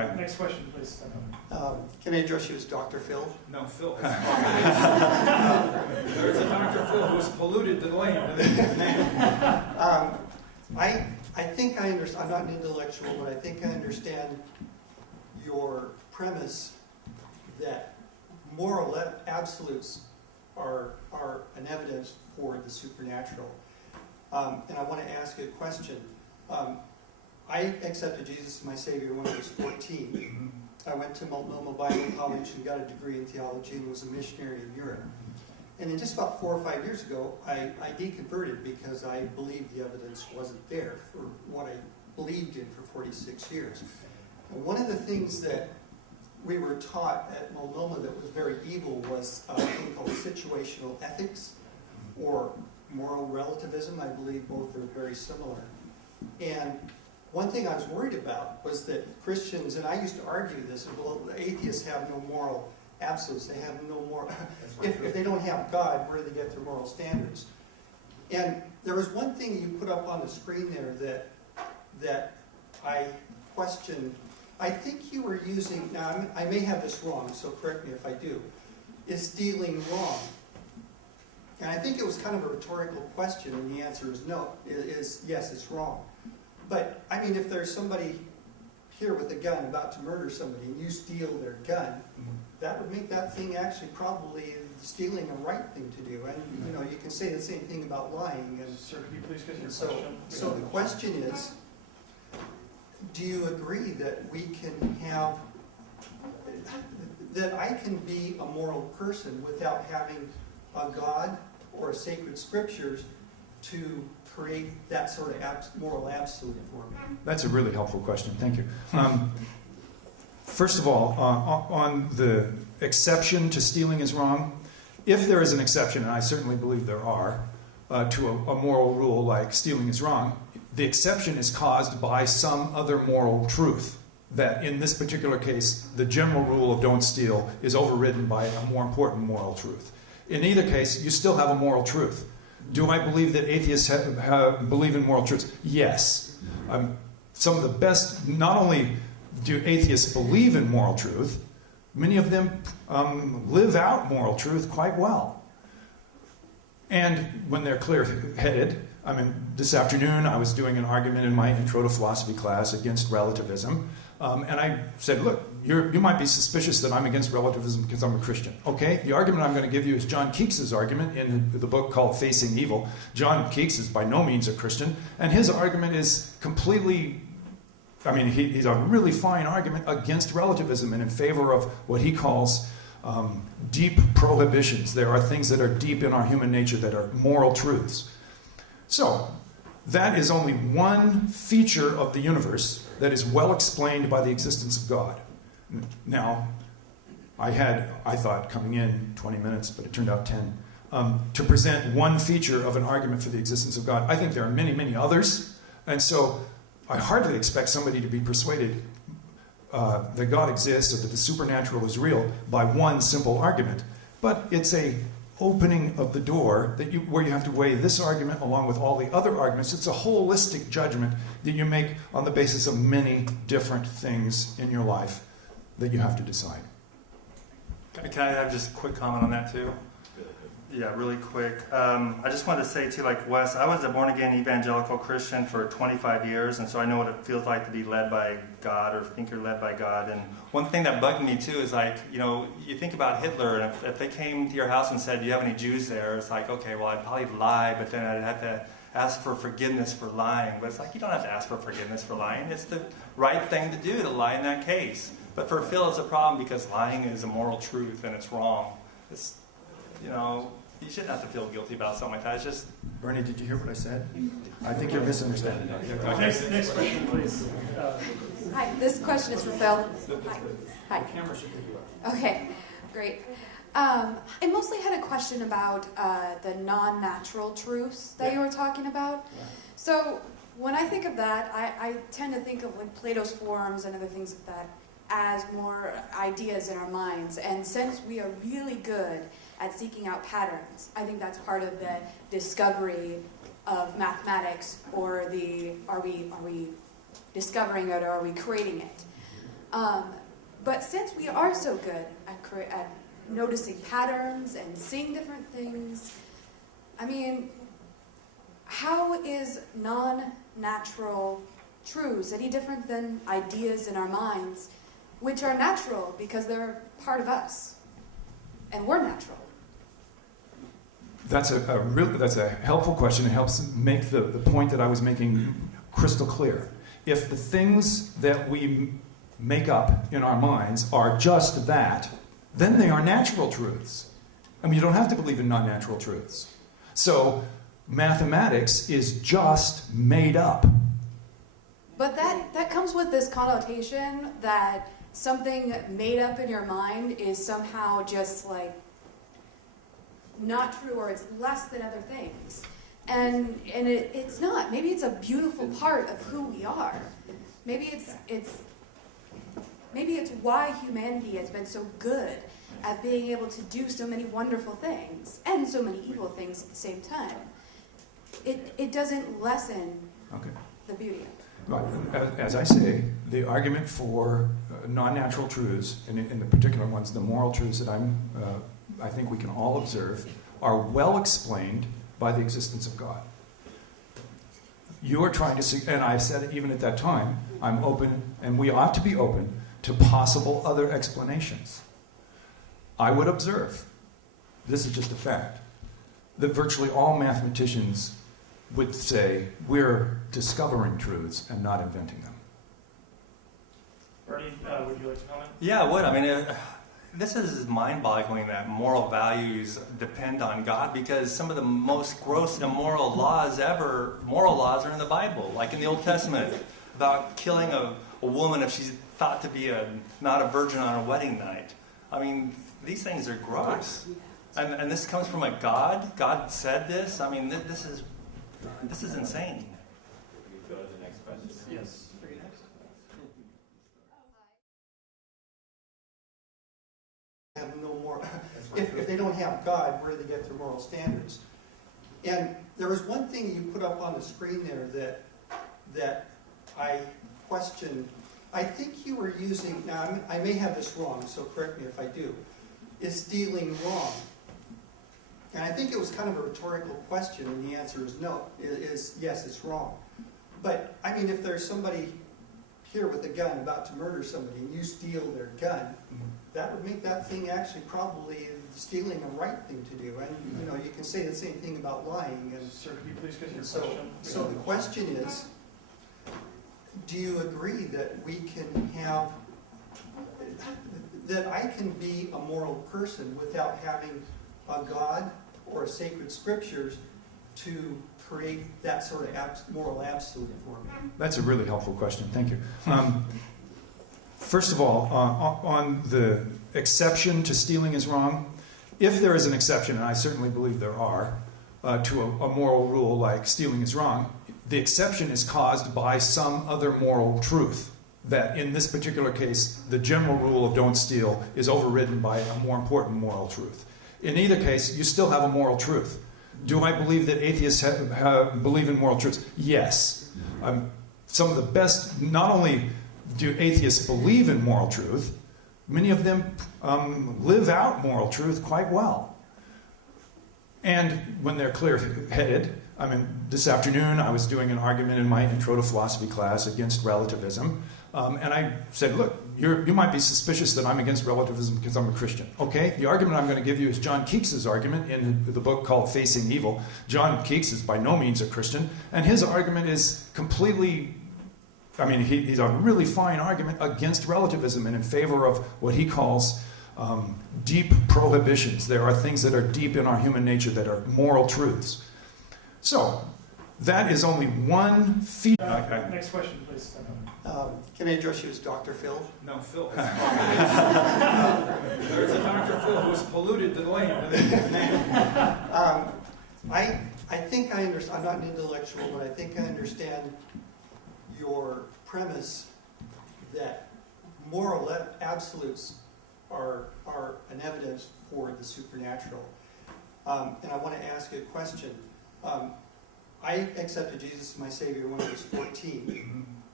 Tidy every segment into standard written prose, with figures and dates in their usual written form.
Okay. Next question, please. Can I address you as Dr. Phil? No, Phil. There's a Dr. Phil who's polluted the land. I think I understand. I'm not an intellectual, but I think I understand your premise that moral absolutes are an evidence for the supernatural. And I want to ask you a question. I accepted Jesus as my Savior when I was 14. I went to Multnomah Bible College and got a degree in theology and was a missionary in Europe. And then just about 4 or 5 years ago, I deconverted because I believed the evidence wasn't there for what I believed in for 46 years. And one of the things that we were taught at Multnomah that was very evil was a thing called situational ethics or moral relativism. I believe both are very similar. And one thing I was worried about was that Christians, and I used to argue this, well, atheists have no moral absolutes. They have no moral... If they don't have God, where do they get their moral standards? And there was one thing you put up on the screen there that I questioned. I think you were using... Now, I may have this wrong, so correct me if I do. Is stealing wrong? And I think it was kind of a rhetorical question, and the answer is no. Yes, it's wrong. But, I mean, if there's somebody here with a gun about to murder somebody and you steal their gun, that would make that thing actually probably stealing a right thing to do. And, you know, you can say the same thing about lying. And sir, can you please get your question? So the question is, do you agree that we can have, that I can be a moral person without having a God or a sacred scriptures to create that sort of moral absolute for me? That's a really helpful question. Thank you. First of all, on the exception to stealing is wrong, if there is an exception, and I certainly believe there are, to a moral rule like stealing is wrong, the exception is caused by some other moral truth. That in this particular case, the general rule of don't steal is overridden by a more important moral truth. In either case, you still have a moral truth. Do I believe that atheists believe in moral truths? Yes. Some of the best, not only do atheists believe in moral truth, many of them live out moral truth quite well. And when they're clear-headed, I mean, this afternoon I was doing an argument in my intro to philosophy class against relativism, and I said, look, you might be suspicious that I'm against relativism because I'm a Christian. Okay, the argument I'm going to give you is John Keeks's argument in the book called Facing Evil. John Keeks is by no means a Christian, and his argument is completely, I mean, he's a really fine argument against relativism and in favor of what he calls deep prohibitions. There are things that are deep in our human nature that are moral truths. So, that is only one feature of the universe that is well explained by the existence of God. Now, I thought coming in 20 minutes, but it turned out 10, to present one feature of an argument for the existence of God. I think there are many, many others, and so I hardly expect somebody to be persuaded that God exists or that the supernatural is real by one simple argument. But it's a opening of the door where you have to weigh this argument along with all the other arguments. It's a holistic judgment that you make on the basis of many different things in your life that you have to decide. Can I have just a quick comment on that too? Yeah, really quick. I just wanted to say too, like Wes, I was a born-again evangelical Christian for 25 years, and so I know what it feels like to be led by God or think you're led by God. And one thing that bugged me too is like, you know, you think about Hitler, and if they came to your house and said, do you have any Jews there? It's like, okay, well, I'd probably lie, but then I'd have to ask for forgiveness for lying. But it's like, you don't have to ask for forgiveness for lying. It's the right thing to do to lie in that case. But for Phil, it's a problem because lying is a moral truth and it's wrong. It's, you know, you shouldn't have to feel guilty about something like that. It's just... Bernie, did you hear what I said? I think you're misunderstanding. Next question, please. Hi, this question is for Phil. Hi. Okay, great. I mostly had a question about the non-natural truths that you were talking about. So when I think of that, I tend to think of like Plato's forms and other things like that as more ideas in our minds. And since we are really good at seeking out patterns, I think that's part of the discovery of mathematics, or are we discovering it or are we creating it? But since we are so good at noticing patterns and seeing different things, I mean, how is non-natural truths any different than ideas in our minds, which are natural because they're part of us, and we're natural? That's a helpful question. It helps make the point that I was making crystal clear. If the things that we make up in our minds are just that, then they are natural truths. I mean, you don't have to believe in non-natural truths. So mathematics is just made up. But that comes with this connotation that something made up in your mind is somehow just like not true, or it's less than other things. And it's not. Maybe it's a beautiful part of who we are. Maybe it's why humanity has been so good at being able to do so many wonderful things and so many evil things at the same time. It doesn't lessen the beauty of it. Right. As I say, the argument for non-natural truths, and in the particular ones, the moral truths that I think we can all observe, are well explained by the existence of God. You are trying to see, and I said even at that time, I'm open, and we ought to be open to possible other explanations. I would observe, this is just a fact, that virtually all mathematicians would say we're discovering truths and not inventing them. Bernie, would you like to comment? Yeah, I would. I mean, this is mind-boggling that moral values depend on God, because some of the most gross immoral laws ever, moral laws, are in the Bible, like in the Old Testament, about killing a woman if she's thought to be not a virgin on her wedding night. I mean, these things are gross. And this comes from a God? God said this? I mean, this is insane. Go to the next question. Yes. Have no more. If they don't have God, where do they get their moral standards? And there was one thing you put up on the screen there that I questioned. I think you were using, now I may have this wrong, so correct me if I do. Is stealing wrong? And I think it was kind of a rhetorical question, and the answer is no. Yes, it's wrong. But, I mean, if there's somebody here with a gun about to murder somebody and you steal their gun, that would make that thing actually probably stealing a right thing to do. And, you know, you can say the same thing about lying. And Sir, could you please get your so, question? so the question is, do you agree that we can have, that I can be a moral person without having a God or a sacred scriptures to create that sort of moral absolute for me? That's a really helpful question. Thank you. First of all, on the exception to stealing is wrong, if there is an exception, and I certainly believe there are, to a moral rule like stealing is wrong, the exception is caused by some other moral truth. That in this particular case, the general rule of don't steal is overridden by a more important moral truth. In either case, you still have a moral truth. Do I believe that atheists believe in moral truths? Yes. Some of the best, not only do atheists believe in moral truth, many of them live out moral truth quite well. And when they're clear-headed, I mean, this afternoon I was doing an argument in my intro to philosophy class against relativism, and I said, look, you might be suspicious that I'm against relativism because I'm a Christian. Okay, the argument I'm going to give you is John Keeks's argument in the book called Facing Evil. John Keeks is by no means a Christian, and his argument is completely, I mean, he's a really fine argument against relativism and in favor of what he calls deep prohibitions. There are things that are deep in our human nature that are moral truths. So, that is only one feature. Next question, please. Can I address you as Dr. Phil? No, Phil. There's a Dr. Phil who's polluted the land. I think I understand, I'm not an intellectual, but I think I understand your premise that moral absolutes are an evidence for the supernatural. And I want to ask you a question. I accepted Jesus as my Savior when I was 14.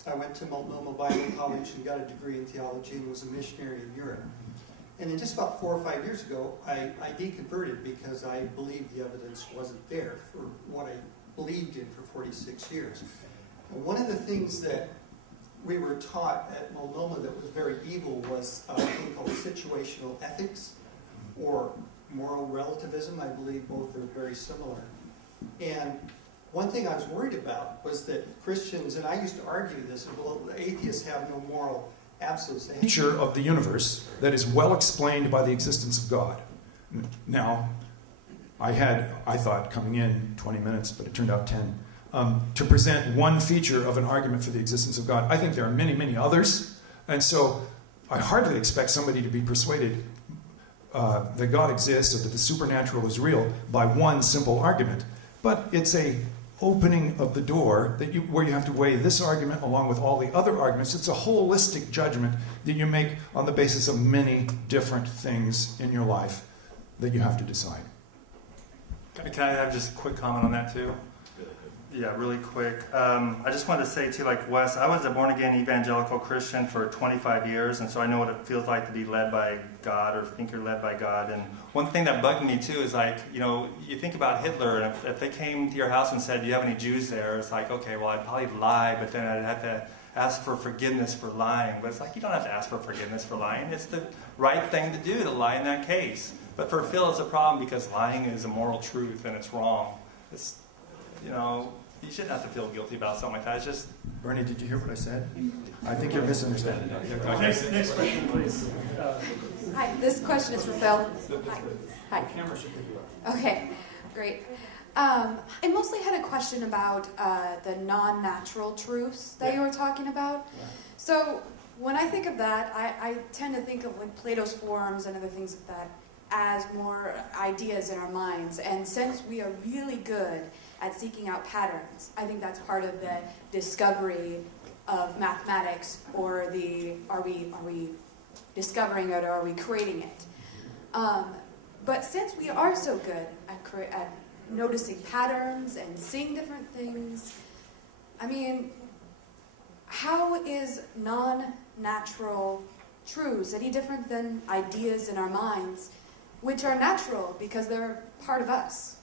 I went to Multnomah Bible College and got a degree in theology and was a missionary in Europe. And then just about 4 or 5 years ago, I deconverted because I believed the evidence wasn't there for what I believed in for 46 years. And one of the things that we were taught at Multnomah that was very evil was a thing called situational ethics or moral relativism. I believe both are very similar. And one thing I was worried about was that Christians, and I used to argue this, well, atheists have no moral absolutes. Nature of the universe that is well explained by the existence of God. Now, I thought coming in 20 minutes, but it turned out 10, to present one feature of an argument for the existence of God. I think there are many, many others, and so I hardly expect somebody to be persuaded that God exists or that the supernatural is real by one simple argument. But it's a opening of the door where you have to weigh this argument along with all the other arguments. It's a holistic judgment that you make on the basis of many different things in your life that you have to decide. Can I have just a quick comment on that too? Yeah, really quick. I just wanted to say too, like Wes, I was a born-again evangelical Christian for 25 years, and so I know what it feels like to be led by God or think you're led by God. And one thing that bugged me too is like, you know, you think about Hitler, and if they came to your house and said, do you have any Jews there? It's like, okay, well, I'd probably lie, but then I'd have to ask for forgiveness for lying. But it's like, you don't have to ask for forgiveness for lying. It's the right thing to do to lie in that case. But for Phil, it's a problem because lying is a moral truth and it's wrong. It's, you know, you shouldn't have to feel guilty about something like that. It's just... Bernie, did you hear what I said? I think you're misunderstanding. Next question, please. Hi, this question is for Phil. Hi. Camera should pick you up. Okay, great. I mostly had a question about the non-natural truths that you were talking about. So when I think of that, I tend to think of like Plato's forms and other things like that as more ideas in our minds. And since we are really good at seeking out patterns, I think that's part of the discovery of mathematics, or the are we discovering it or are we creating it? But since we are so good at noticing patterns and seeing different things, I mean, how is non-natural truths any different than ideas in our minds, which are natural because they're part of us?